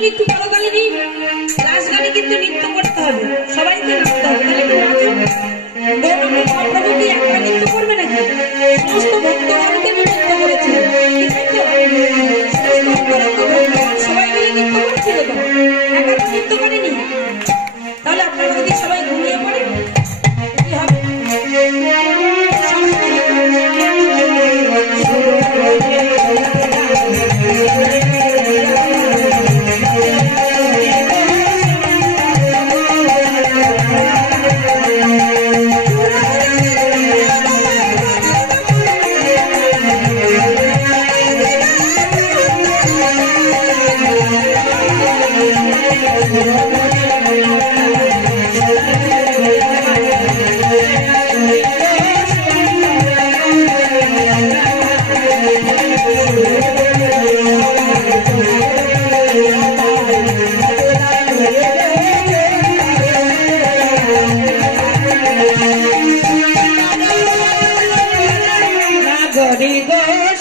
শুনি একটু করতালি রাস গানে কিন্তু নৃত্য করতে হবে, সবাইকে নাচতে হবে। তাহলে একটু নাচুন। গৌরাঙ্গ মহাপ্রভু কি একটা নৃত্য করবে নাকি? সমস্ত ভক্তগণকে নৃত্য করেছিলেন, সমস্ত ভক্তগণ সবাই মিলে নৃত্য করেছিল, তো একা তো নৃত্য করেনি। তাহলে আপনারা যদি সবাই ঘুমিয়ে পড়েন কি হবে?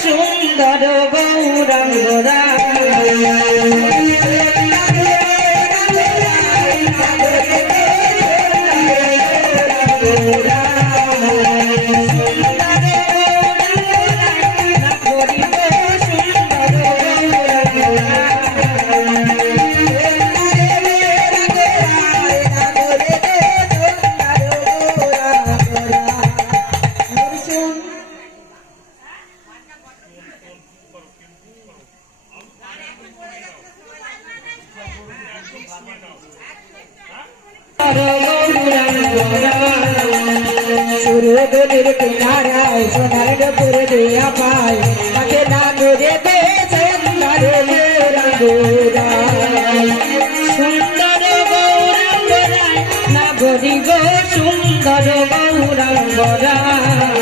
সুন্দর গৌরাঙ্গরা सूर्योदय किनाराय सोनार पुर दिया पाय ताके नाम रे दे सुंदर गौरांगराय सुंदर गौरांगराय नागरी गो सुंदर गौरांगराय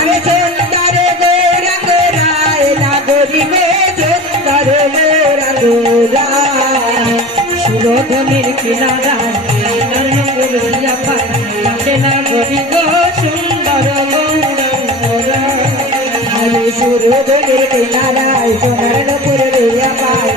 अरे सुंदर गौरांगराय नागरी गो सुंदर गौरांगराय सूर्योदय किनाराय सोनार पुर दिया पाय ताके नाम रे गो सुंदर गौरांगराय सूर्योदय किनाराय सोनार पुर दिया पाय